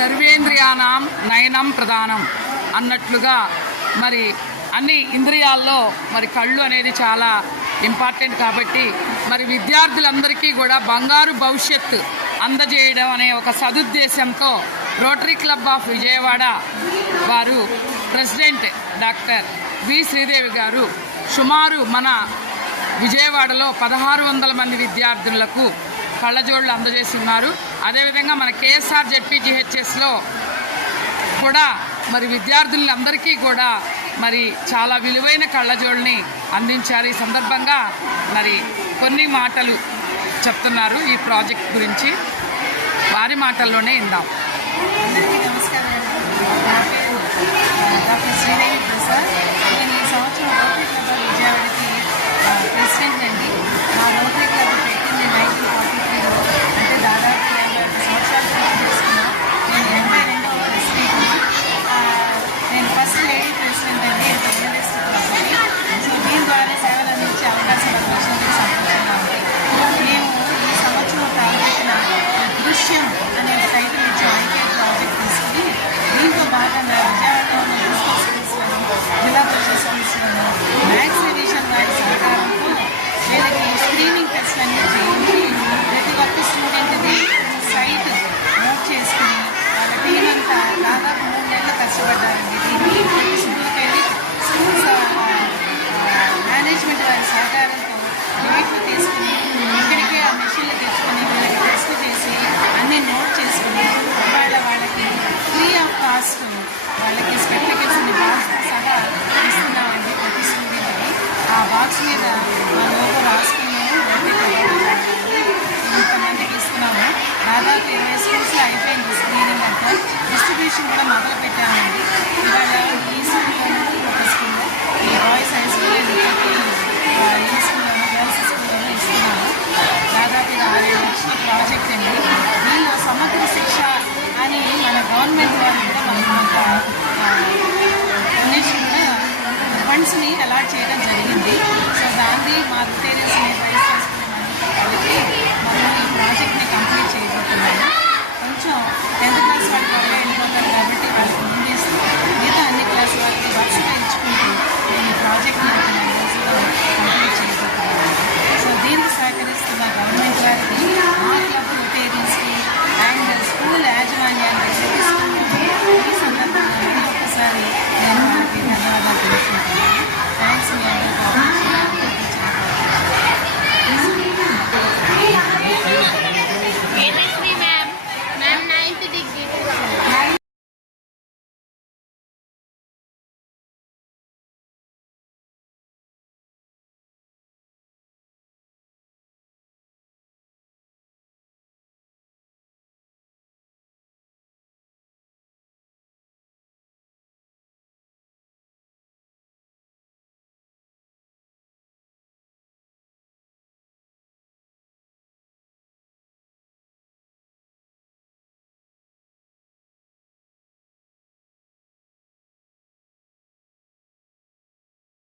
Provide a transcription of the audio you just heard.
సర్వేంద్రియానాం నయనం ప్రధానం అన్నట్లుగా మరి అన్ని ఇంద్రియాల్లో మరి కళ్ళు అనేది చాలా ఇంపార్టెంట్ కాబట్టి మరి విద్యార్థులందరికీ కూడా బంగారు భవిష్యత్తు అందజేయడం అనే ఒక సదుద్దేశంతో రోటరీ క్లబ్ ఆఫ్ విజయవాడ వారు ప్రెసిడెంట్ డాక్టర్ వి శ్రీదేవి గారు సుమారు మన విజయవాడలో 1600 మంది విద్యార్థులకు కళ్ళజోళ్ళు అందజేస్తున్నారు. అదేవిధంగా మన కేఎస్ఆర్ జెడ్పీజీహెచ్ఎస్లో కూడా మరి విద్యార్థులందరికీ కూడా మరి చాలా విలువైన కళ్ళజోళ్ళని అందించారు. ఈ సందర్భంగా మరి కొన్ని మాటలు చెప్తున్నారు ఈ ప్రాజెక్ట్ గురించి, వారి మాటల్లోనే ఇందాం. అందరికీ నమస్కారం. నా పేరు డాక్టర్ శ్రీదేవి ప్రసాద్. నేను ఈ సంవత్సరం రోటరీ క్లబ్ ఆఫ్ విజయవాడకి ప్రెసిడెంట్ అండి. మా రోటరీ క్లబ్ పెట్టింది 1943లో, అంటే దాదాపు 81 సంవత్సరాలు పూర్తి చేసుకున్నాం. నేను 82వ ప్రెసిడెంట్. నేను ఫస్ట్ లేడీ ప్రెసిడెంట్ అండి జర్నలిస్ట్ క్లబ్కి. సో దీని ద్వారా సేవలు అందించే అవకాశం వచ్చింది, సంతోషంగా ఉంది. మేము ఈ సంవత్సరం తలపెట్టిన దృశ్యం అనే టైటిల్ ఇచ్చి ఐకే ప్రాజెక్ట్ తీసుకుని దీంతో భాగంగా విజయవాడలో ఉన్న మున్సిపల్ స్కూల్స్లోను, జిల్లా పరిషత్ స్కూల్స్లోను మ్యాథ్స్ ఎడిషన్ వారి సహకారంతో వీళ్ళకి స్క్రీనింగ్ టెస్ట్లు అన్నీ చేయించి ప్రతి ఒక్క స్టూడెంట్ది సైట్ నోట్ చేసుకుని వాళ్ళ టీం అంతా దాదాపు 3 నెలలు కష్టపడ్డారండి. దీన్ని ప్రతి స్కూల్కి వెళ్ళి స్కూల్స్ మేనేజ్మెంట్ వారి సహకారంతో డేట్లు తీసుకుని ఇక్కడికే ఆ మెషిన్లు తెచ్చుకొని వీళ్ళకి టెస్ట్ చేసి అన్నీ నోట్ చేసుకుని వాళ్ళకి ఫ్రీ ఆఫ్ కాస్ట్ వాళ్ళకి స్పెక్టికల్స్ని బాక్స్తో సహా ఇస్తున్నామండి ప్రతి స్టూడెంట్కి. ఆ బాక్స్ మీద మా లోగో రాసుకున్నాము, ఇంతమందికి ఇస్తున్నాము. దాదాపు 20 స్కూల్స్లో అయిపోయింది స్క్రీనింగ్ అంతా. డిస్ట్రిబ్యూషన్ కూడా మొదలు పెట్టామండి. ఇవాళ ఈ స్కూల్లోనూ ఒక స్కూల్లో, ఈ బాయ్స్ హై స్కూల్ ఈ స్కూల్లోనూ గర్ల్స్ స్కూల్లోనూ ఇస్తున్నాము. దాదాపు 6-7 లక్షల ప్రాజెక్ట్ అండి. దీనిలో సమగ్ర శిక్ష అని మన గవర్నమెంట్ వారు కూడా మనకు డొనేషన్ కూడా ఫండ్స్ని అలాట్ చేయడం జరిగింది. సో దాన్ని మా రిటైనర్స్